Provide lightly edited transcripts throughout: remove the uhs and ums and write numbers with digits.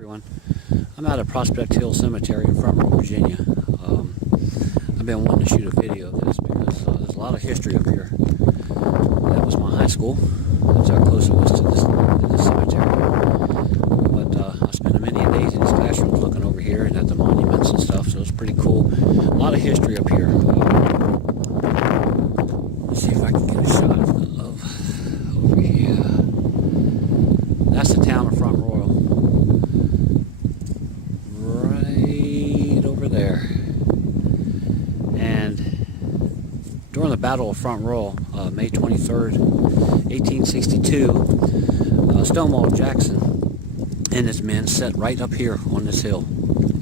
Everyone, I'm out at Prospect Hill Cemetery in Front Royal, Virginia. I've been wanting to shoot a video of this because there's a lot of history up here. That was my high school. That's how close it was to this cemetery. But I spent many days in these classrooms looking over here and at the monuments and stuff, so it's pretty cool. A lot of history up here. Let's see if I can get a shot of over here. That's the town of Front Royal. Right over there. And during the Battle of Front Royal, May 23rd, 1862, Stonewall Jackson and his men set right up here on this hill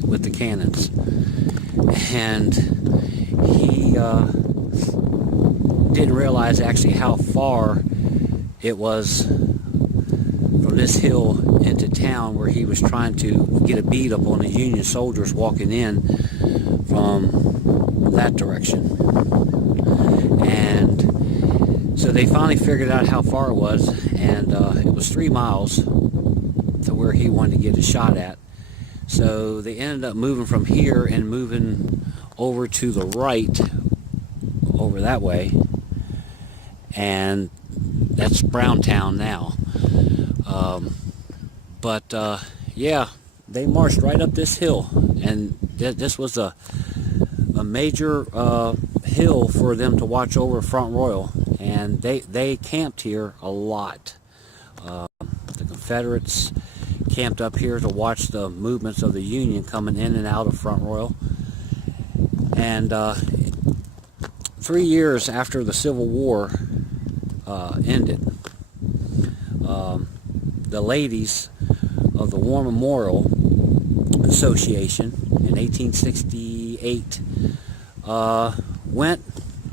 with the cannons. And he didn't realize actually how far it was from this hill into town where he was trying to get a bead up on the Union soldiers walking in from that direction. And so they finally figured out how far it was, and it was 3 miles to where he wanted to get a shot at. So they ended up moving from here and moving over to the right over that way, and that's Browntown now. Yeah, they marched right up this hill, and this was a major hill for them to watch over Front Royal, and they camped here a lot. The Confederates camped up here to watch the movements of the Union coming in and out of Front Royal. And 3 years after the Civil War ended, the ladies of the War Memorial Association in 1868 went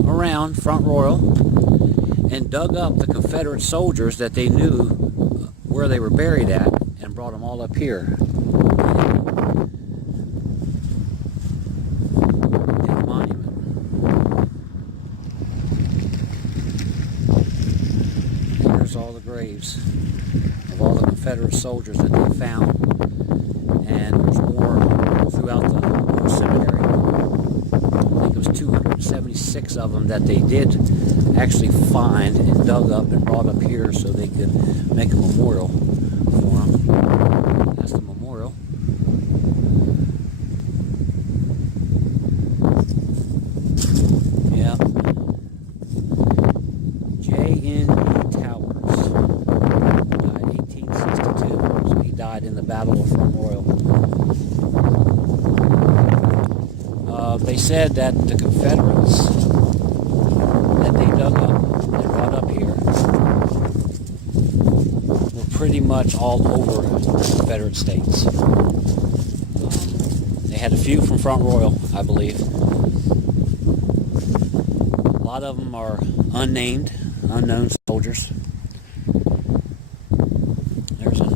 around Front Royal and dug up the Confederate soldiers that they knew where they were buried at and brought them all up here. The monument. Here's all the graves of all the Confederate soldiers that they found, and there's more throughout the whole cemetery. I think it was 276 of them that they did actually find and dug up and brought up here so they could make a memorial for them. That's the memorial. Yeah. J.N. Towers died 1862, so he died in the Battle of Front Royal. They said that the Confederates that they dug up and brought up here were pretty much all over the Confederate States. They had a few from Front Royal, I believe. A lot of them are unnamed, unknown soldiers. There's some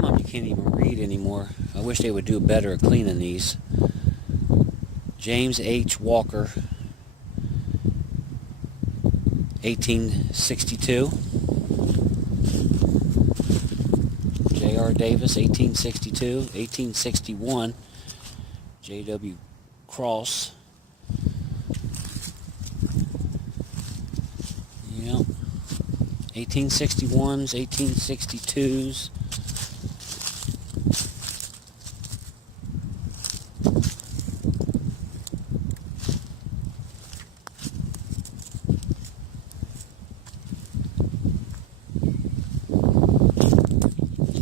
of them you can't even read anymore. I wish they would do better at cleaning these. James H. Walker, 1862. J.R. Davis, 1862. 1861. J.W. Cross. Yep. 1861s, 1862s.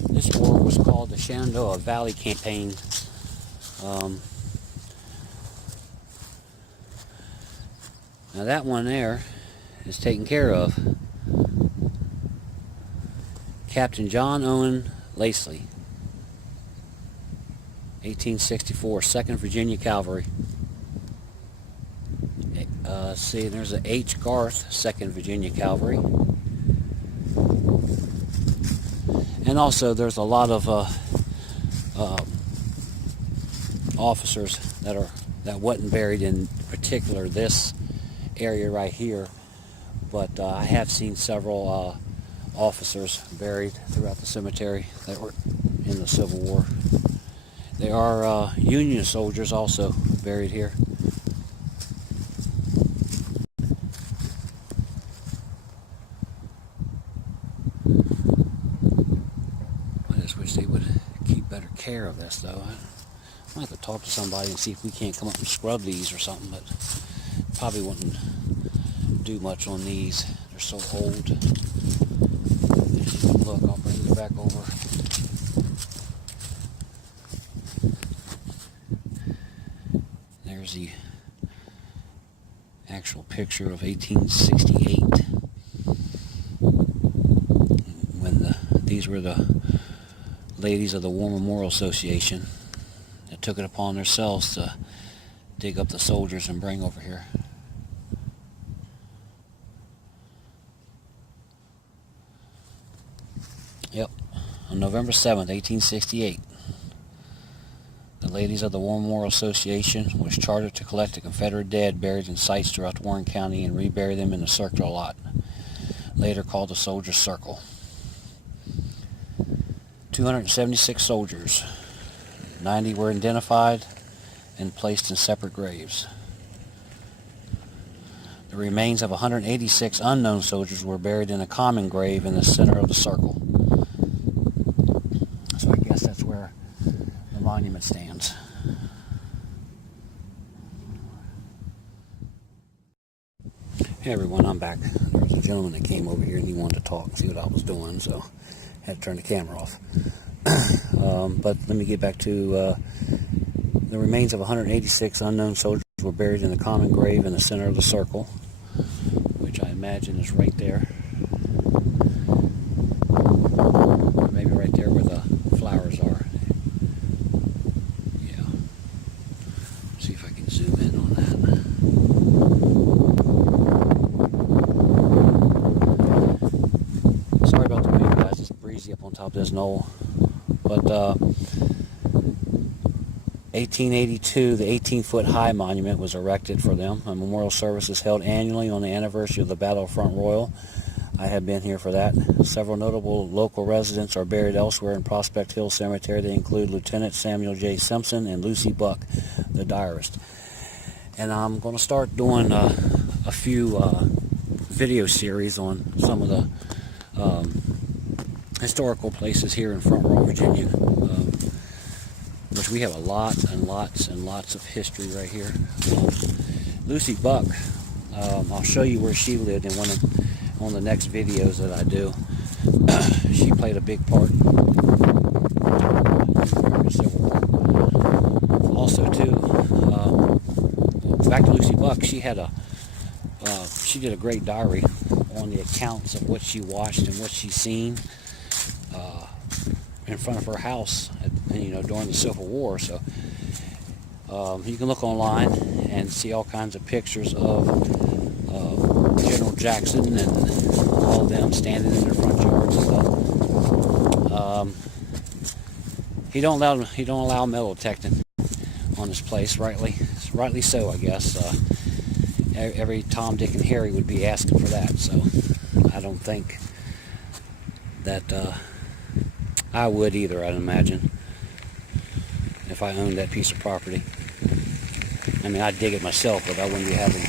This war was called the Shenandoah Valley Campaign. Now that one there is taken care of. Captain John Owen Lacey, 1864, 2nd Virginia Cavalry. See, there's a H. Garth, 2nd Virginia Cavalry. And also there's a lot of officers that wasn't buried in particular this area right here, but I have seen several officers buried throughout the cemetery that were in the Civil War. There are Union soldiers also buried here. I just wish they would keep better care of this, though. I might have to talk to somebody and see if we can't come up and scrub these or something, but probably wouldn't do much on these. They're so old. Look, I'll bring you back over. There's the actual picture of 1868 when these were the ladies of the War Memorial Association that took it upon themselves to dig up the soldiers and bring over here. Yep, on November 7th, 1868, the Ladies of the War Memorial Association was chartered to collect the Confederate dead buried in sites throughout Warren County and rebury them in the circular lot, later called the Soldiers' Circle. 276 soldiers, 90 were identified and placed in separate graves. The remains of 186 unknown soldiers were buried in a common grave in the center of the circle. So I guess that's where the monument stands. Hey everyone, I'm back. There was a gentleman that came over here and he wanted to talk and see what I was doing, so I had to turn the camera off. But let me get back to the remains of 186 unknown soldiers were buried in a common grave in the center of the circle, which I imagine is right there. Or maybe right there where the flowers are. Yeah. See if I can zoom in on that. Sorry about the wind, guys. It's breezy up on top of this knoll. But 1882, the 18-foot high monument was erected for them. A memorial service is held annually on the anniversary of the Battle of Front Royal. I have been here for that. Several notable local residents are buried elsewhere in Prospect Hill Cemetery. They include Lieutenant Samuel J. Simpson and Lucy Buck, the diarist. And I'm going to start doing a few video series on some of the historical places here in Front Royal, Virginia, which we have a lot and lots and lots of history right here. Lucy Buck, I'll show you where she lived in one of the next videos that I do. She played a big part in the Civil War. Also, too, back to Lucy Buck, she had she did a great diary on the accounts of what she watched and what she seen in front of her house, during the Civil War. So you can look online and see all kinds of pictures of General Jackson and all of them standing in their front yards and stuff. He don't allow metal detecting on this place, rightly so, I guess. Every Tom, Dick, and Harry would be asking for that, so I don't think that I would either, I'd imagine, if I owned that piece of property. I mean, I'd dig it myself, but I wouldn't be having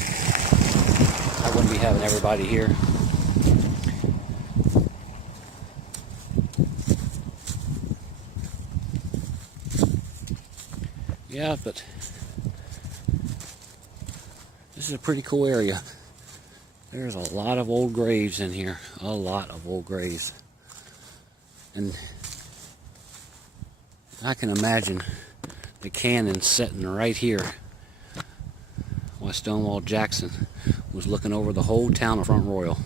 everybody here. Yeah, but this is a pretty cool area. There's a lot of old graves in here. A lot of old graves. And I can imagine the cannon sitting right here while Stonewall Jackson was looking over the whole town of Front Royal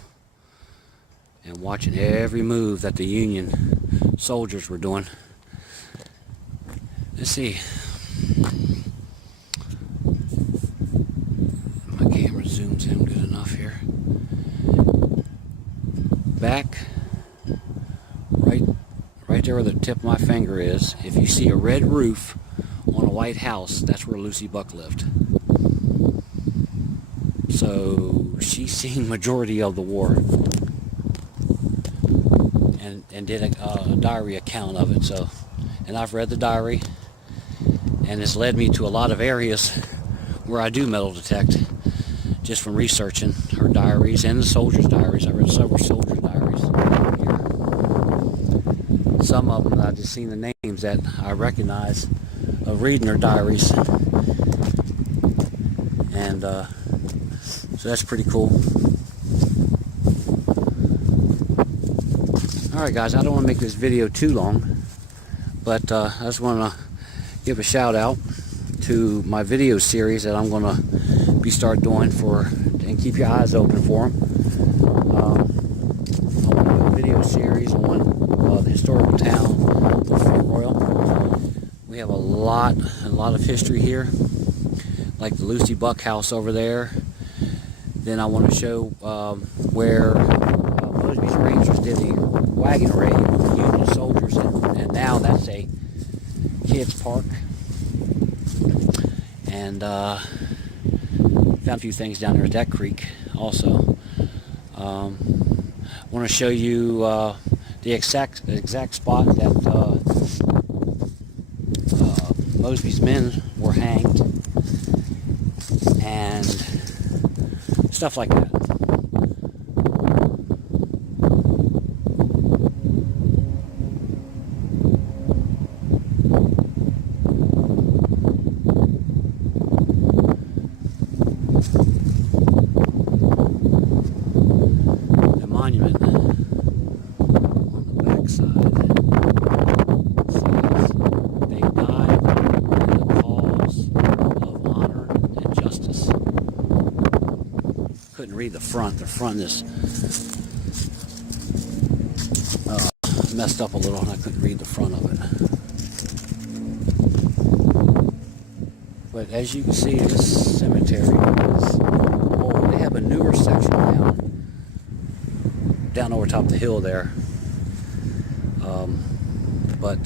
and watching every move that the Union soldiers were doing. Let's see. My camera zooms in good enough here. Back, right there where the tip of my finger is, if you see a red roof on a white house, that's where Lucy Buck lived. So she's seen majority of the war and did a diary account of it. So and I've read the diary, and it's led me to a lot of areas where I do metal detect, just from researching her diaries and the soldiers' diaries. I read several soldiers' diaries here. Some of them I just seen the names that I recognize of reading their diaries, and so that's pretty cool. Alright guys, I don't want to make this video too long, but I just want to give a shout out to my video series that I'm going to be start doing for, and keep your eyes open for them. I want to do a video series on the historical town of Front Royal. We have a lot of history here, like the Lucy Buck house over there. Then I want to show where Mosby's Rangers did the wagon raid with Union soldiers, and now that's a kids park. And found a few things down there at that creek also. I want to show you the exact spot that Mosby's men were hanged, and stuff like that. The monument on the back side says, "They died in the cause of honor and justice." Couldn't read the front. The front is messed up a little, and I couldn't read the front of it. But as you can see, this cemetery is old. They have a newer section down over top of the hill there. But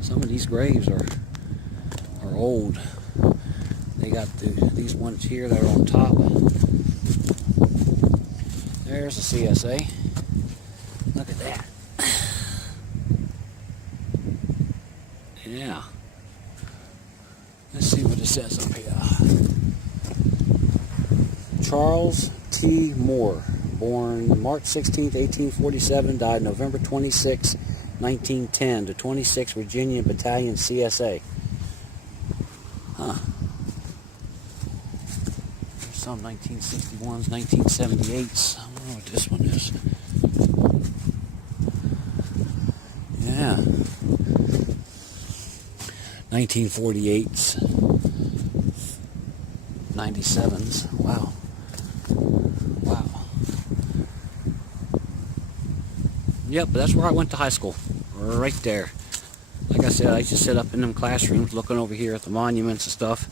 some of these graves are old. They got these ones here that are on top. There's a CSA. Look at that. Yeah. Let's see what it says up here. Charles T. Moore, born March 16th, 1847, died November 26, 1910, to 26 Virginia Battalion CSA. Huh. There's some 1961s, 1978s. I don't know what this one is. Yeah. 1948s. 97s. Wow. Wow. Yep, that's where I went to high school. Right there. Like I said, I used to sit up in them classrooms looking over here at the monuments and stuff.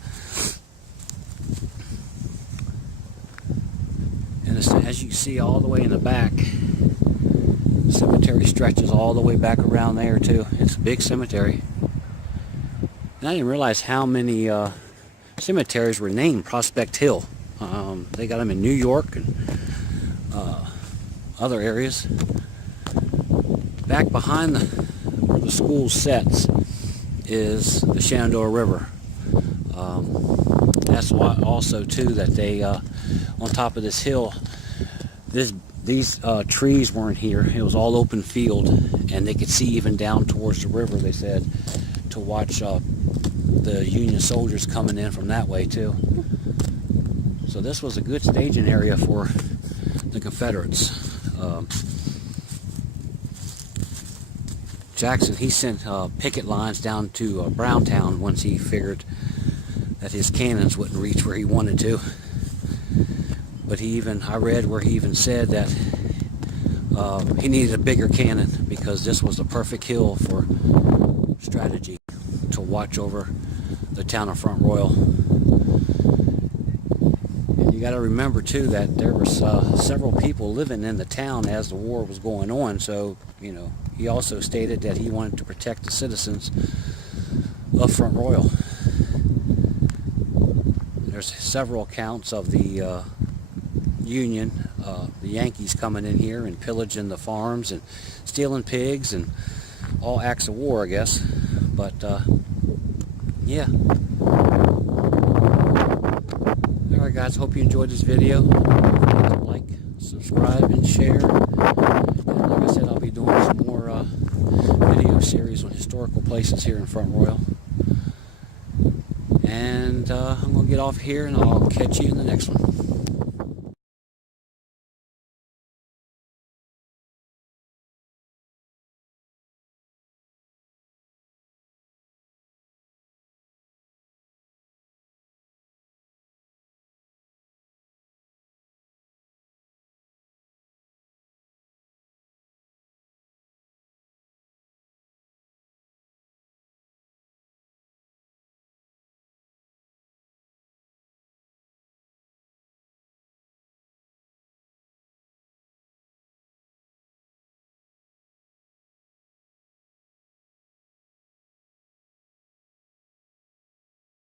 And as you can see all the way in the back, the cemetery stretches all the way back around there too. It's a big cemetery. And I didn't realize how many cemeteries were named Prospect Hill. They got them in New York and other areas. Back behind where the school sets is the Shenandoah River. That's why also too that they on top of this hill, these trees weren't here. It was all open field, and they could see even down towards the river, they said, to watch the Union soldiers coming in from that way too. So this was a good staging area for the Confederates. Jackson, he sent picket lines down to Browntown once he figured that his cannons wouldn't reach where he wanted to. But I read where he even said that he needed a bigger cannon because this was the perfect hill for strategy to watch over the town of Front Royal. And you got to remember too that there was several people living in the town as the war was going on. So he also stated that he wanted to protect the citizens of Front Royal. There's several accounts of the Union, the Yankees coming in here and pillaging the farms and stealing pigs and all acts of war, I guess. But yeah. Alright guys, hope you enjoyed this video. Like, subscribe, and share. And like I said, I'll be doing some more video series on historical places here in Front Royal. And I'm going to get off here, and I'll catch you in the next one.